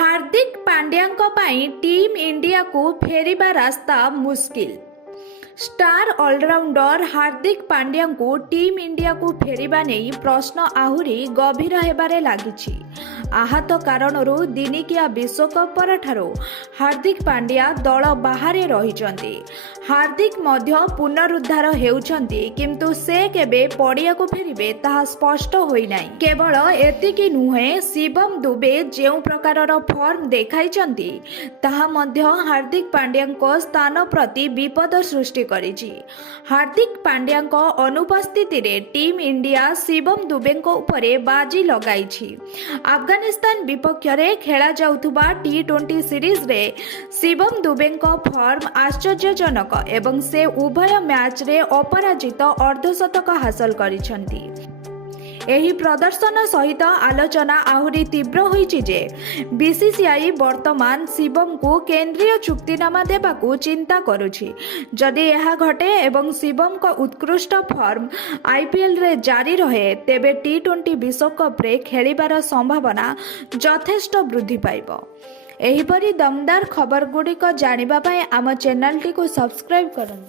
हार्दिक पांड्याଙ୍କ ପାଇଁ team India को फेरिबा रास्ता मुश्किल। स्टार ऑलराउंडर हार्दिक पांड्या को टीम इंडिया को फेरिबा नहीं प्रश्न आहुरी गभीर हेबारे लागिछि। आहत कारणरू दिनिकिया विश्वकप परठारू हार्दिक पांड्या दल बाहरे रहिछन्ति। हार्दिक मध्य पुनरुद्धार हेउछन्ति किंतु से केबे पड़िया को फेरिबे ताहा स्पष्ट होई नाही। केवल एतिकी नुहे शिवम दुबे जेउ प्रकारर फॉर्म देखाइछन्ति ताहा मध्य हार्दिक पांड्याଙ୍କ स्थान प्रति विपद सृष्टि करिछि। हार्दिक पांड्याଙ୍କ अनुपस्थिति रे टीम इंडिया शिवम दुबेଙ୍କ उपरे बाजी लगाइछि। अफगानिस्तान विपक्ष रे खेला जाउथुबा T20 सीरीज रे शिवम दुबेଙ୍କ फॉर्म आश्चर्यजनक एवं से उभय मैच रे अपराजित अर्धशतक हासिल करिछन्ति। एही प्रदर्शन सहित आलोचना आहुरी तीव्र होईछि जे बीसीसीआई वर्तमान शिवम को केंद्रीय चुक्तिनामा देबाकू चिंता करुछि। जदि यह घटे एवं शिवम को उत्कृष्ट फॉर्म आईपीएल रे जारी रहे तेबे T20 विश्वकप रे खेलिबार संभावना यथेष्ट वृद्धि पाइबो। एहिपरि दमदार खबर गुड़िक जानिबा पई आम चैनल टी को सब्सक्राइब करନ୍ତୁ।